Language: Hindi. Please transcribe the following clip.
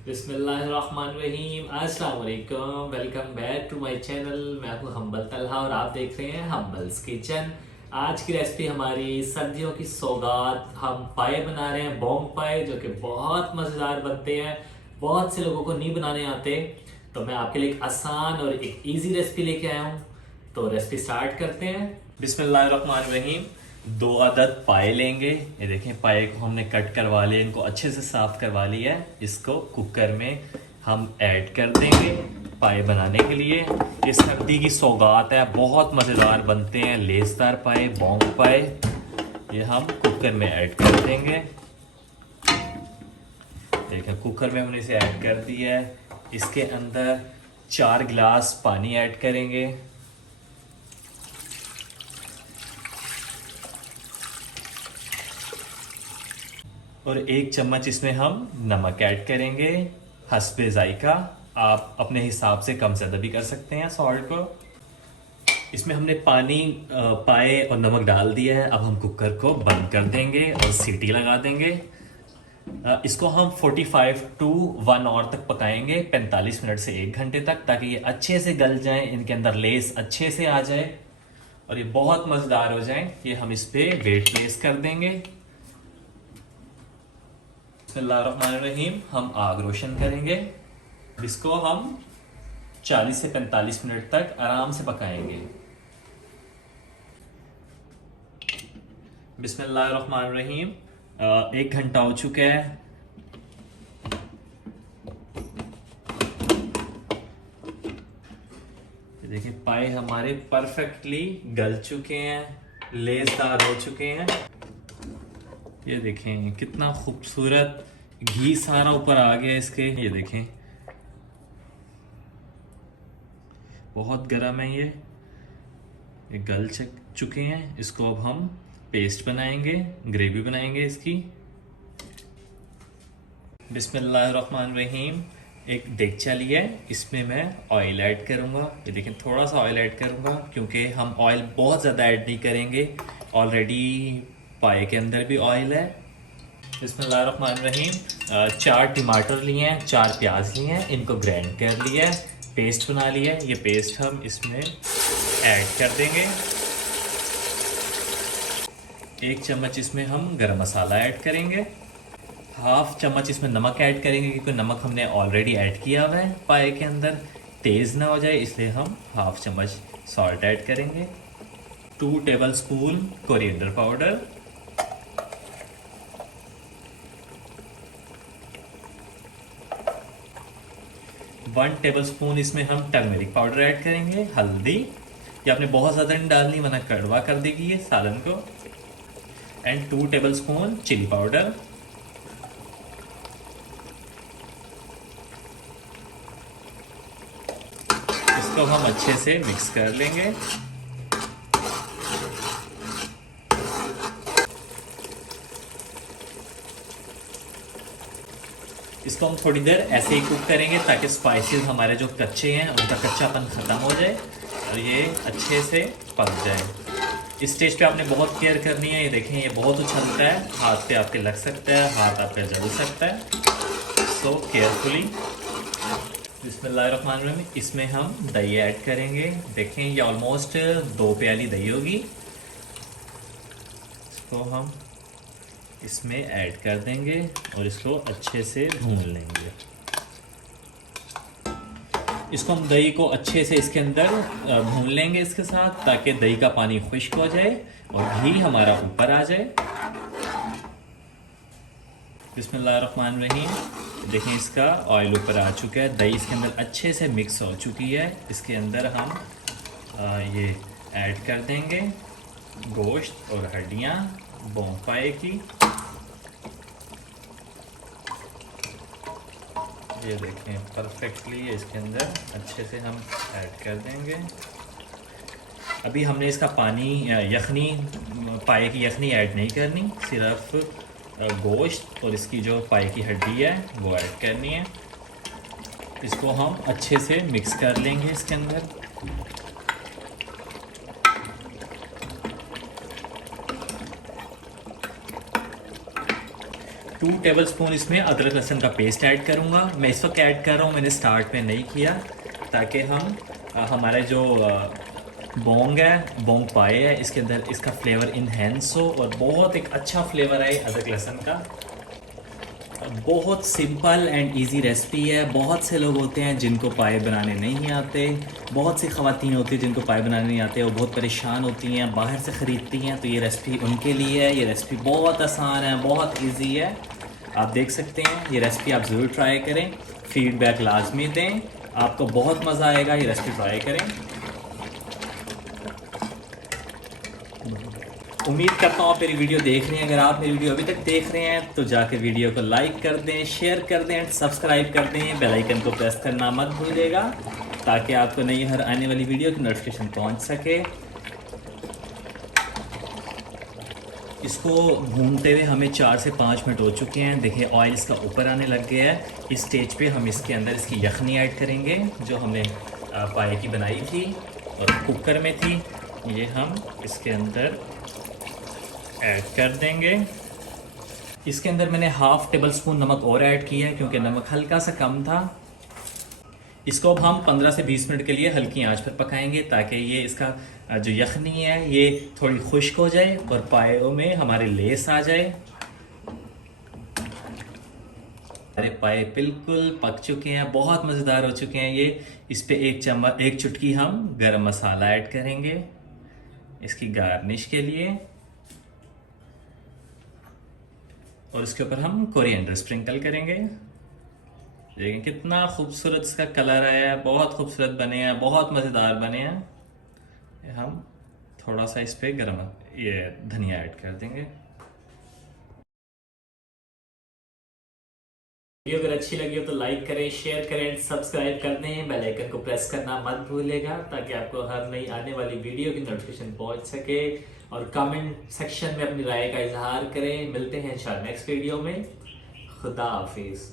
बिस्मिल्लाहिर्रहमानिर्रहीम। अस्सलाम वालेकुम, welcome back to my channel. मैं हूं हम्बल तलहा और आप देख रहे हैं हम्बल्स किचन। आज की रेसिपी हमारी सर्दियों की सौगात, हम पाए बना रहे हैं, बोंग पाए, जो कि बहुत मज़ेदार बनते हैं। बहुत से लोगों को नहीं बनाने आते, तो मैं आपके लिए एक आसान और एक इजी रेसिपी लेके आया हूँ। तो रेसिपी स्टार्ट करते हैं। बिस्मिल्लाहिर्रहमानिर्रहीम। 2 अदद पाए लेंगे। ये देखें, पाए को हमने कट करवा लिया, इनको अच्छे से साफ करवा लिया है। इसको कुकर में हम ऐड कर देंगे पाए बनाने के लिए। ये सर्दी की सौगात है, बहुत मज़ेदार बनते हैं लेसदार पाए, बोंग पाए। ये हम कुकर में ऐड कर देंगे। देखें, कुकर में हमने इसे ऐड कर दिया है। इसके अंदर 4 गिलास पानी ऐड करेंगे। और 1 चम्मच इसमें हम नमक ऐड करेंगे, हस्बे जायका। आप अपने हिसाब से कम ज़्यादा भी कर सकते हैं सॉल्ट को। इसमें हमने पानी, पाए और नमक डाल दिया है। अब हम कुकर को बंद कर देंगे और सीटी लगा देंगे। इसको हम 45 टू 1 आवर तक पकाएंगे, 45 मिनट से 1 घंटे तक, ताकि ये अच्छे से गल जाएं, इनके अंदर लेस अच्छे से आ जाए और ये बहुत मज़ेदार हो जाएं। ये हम इस पे वेट प्लेस कर देंगे। बिस्मिल्लाहिर्रहमानिर्रहीम। हम आग रोशन करेंगे। इसको हम 40 से 45 मिनट तक आराम से पकाएंगे। बिस्मिल्लाहिर्रहमानिर्रहीम। 1 घंटा हो चुका है। देखिए, पाए हमारे परफेक्टली गल चुके हैं, लेसदार हो चुके हैं। ये देखें कितना खूबसूरत घी सारा ऊपर आ गया इसके। ये देखें, बहुत गर्म है ये गल चुके हैं। इसको अब हम पेस्ट बनाएंगे, ग्रेवी बनाएंगे इसकी। बिस्मिल्लाहिर्रहमानिर्रहीम। एक देगचा लिया है, इसमें मैं ऑयल ऐड करूंगा। ये देखें, थोड़ा सा ऑयल ऐड करूंगा क्योंकि हम ऑयल बहुत ज़्यादा ऐड नहीं करेंगे। ऑलरेडी पाए के अंदर भी ऑयल है। बिस्मिल्लाहिर्रहमानिर्रहीम। 4 टमाटर लिए हैं, 4 प्याज लिए हैं, इनको ग्राइंड कर लिया है, पेस्ट बना लिया है। ये पेस्ट हम इसमें ऐड कर देंगे। 1 चम्मच इसमें हम गरम मसाला ऐड करेंगे। हाफ चम्मच इसमें नमक ऐड करेंगे, क्योंकि नमक हमने ऑलरेडी ऐड किया हुआ है पाए के अंदर, तेज़ ना हो जाए इसलिए हम हाफ चम्मच सॉल्ट ऐड करेंगे। 2 table spoon coriander powder, 1 table spoon इसमें हम टर्मरिक पाउडर ऐड करेंगे। हल्दी, ये आपने बहुत ज़्यादा नहीं डालनी वरना कड़वा कर देगी ये सालन को। And 2 tablespoon chilli powder. इसको हम अच्छे से मिक्स कर लेंगे। इसको हम थोड़ी देर ऐसे ही कुक करेंगे ताकि स्पाइसेस हमारे जो कच्चे हैं उनका कच्चापन ख़त्म हो जाए और ये अच्छे से पक जाए। इस स्टेज पे आपने बहुत केयर करनी है। ये देखें, ये बहुत उछलता है, हाथ पे आपके लग सकता है, हाथ आपका जल सकता है। सो केयरफुली। बिस्मिल्लाहिर्रहमानिर्रहीम। इसमें हम दही ऐड करेंगे। देखें, ये ऑलमोस्ट 2 प्याली दही होगी। इसको हम इसमें ऐड कर देंगे और इसको अच्छे से भून लेंगे। इसको हम दही को अच्छे से इसके अंदर भून लेंगे इसके साथ, ताकि दही का पानी खुश्क हो जाए और घी हमारा ऊपर आ जाए। बिस्मिल्लाहिर्रहमानिर्रहीम। देखें, इसका ऑयल ऊपर आ चुका है, दही इसके अंदर अच्छे से मिक्स हो चुकी है। इसके अंदर हम ये ऐड कर देंगे गोश्त और हड्डियाँ बोंग पाए की। ये देखें, परफेक्टली इसके अंदर अच्छे से हम ऐड कर देंगे। अभी हमने इसका पानी, यखनी, पाए की यखनी ऐड नहीं करनी, सिर्फ गोश्त और इसकी जो पाए की हड्डी है वो ऐड करनी है। इसको हम अच्छे से मिक्स कर लेंगे इसके अंदर। 2 टेबलस्पून इसमें अदरक लहसुन का पेस्ट ऐड करूँगा। मैं इस वक्त ऐड कर रहा हूँ, मैंने स्टार्ट में नहीं किया, ताकि हम हमारे जो बोंग पाए है इसके अंदर इसका फ्लेवर इन्हेंस हो और बहुत एक अच्छा फ्लेवर आए अदरक लहसुन का। बहुत सिंपल एंड इजी रेसिपी है। बहुत से लोग होते हैं जिनको पाए बनाने नहीं आते, बहुत सी ख़वातीन होती हैं जिनको पाए बनाने नहीं आते, वो बहुत परेशान होती हैं, बाहर से ख़रीदती हैं। तो ये रेसिपी उनके लिए है। ये रेसिपी बहुत आसान है, बहुत इजी है, आप देख सकते हैं। ये रेसिपी आप ज़रूर ट्राई करें, फ़ीडबैक लाजमी दें, आपको बहुत मज़ा आएगा। ये रेसिपी ट्राई करें। उम्मीद करता हूँ आप मेरी वीडियो देख रहे हैं। अगर आप मेरी वीडियो अभी तक देख रहे हैं तो जाकर वीडियो को लाइक कर दें, शेयर कर दें, सब्सक्राइब कर दें, बेल आइकन को प्रेस करना मत भूलिएगा, ताकि आपको नई हर आने वाली वीडियो की नोटिफिकेशन पहुँच सके। इसको भूनते हुए हमें 4 से 5 मिनट हो चुके हैं। देखिए ऑयल इसका ऊपर आने लग गया है। इस स्टेज पे हम इसके अंदर इसकी यखनी ऐड करेंगे जो हमने पाए की बनाई थी और कुकर में थी। ये हम इसके अंदर ऐड कर देंगे। इसके अंदर मैंने हाफ टेबल स्पून नमक और ऐड किया है क्योंकि नमक हल्का सा कम था। इसको अब हम 15 से 20 मिनट के लिए हल्की आंच पर पकाएंगे, ताकि ये इसका जो यखनी है ये थोड़ी खुश्क हो जाए और पायों में हमारे लेस आ जाए। हमारे पाए बिल्कुल पक चुके हैं, बहुत मज़ेदार हो चुके हैं ये। इस पे एक चुटकी हम गरम मसाला ऐड करेंगे इसकी गार्निश के लिए, और इसके ऊपर हम कोरिएंडर स्प्रिंकल करेंगे। देखें कितना खूबसूरत इसका कलर आया है, बहुत खूबसूरत बने हैं, बहुत मज़ेदार बने हैं। हम थोड़ा सा इस पे गरम ये धनिया ऐड कर देंगे। वीडियो अगर अच्छी लगी हो तो लाइक करें, शेयर करें, सब्सक्राइब कर दें, बेल आइकन को प्रेस करना मत भूलिएगा, ताकि आपको हर नई आने वाली वीडियो की नोटिफिकेशन पहुंच सके। और कमेंट सेक्शन में अपनी राय का इजहार करें। मिलते हैं इंशाल्लाह नेक्स्ट वीडियो में। खुदा हाफिज़।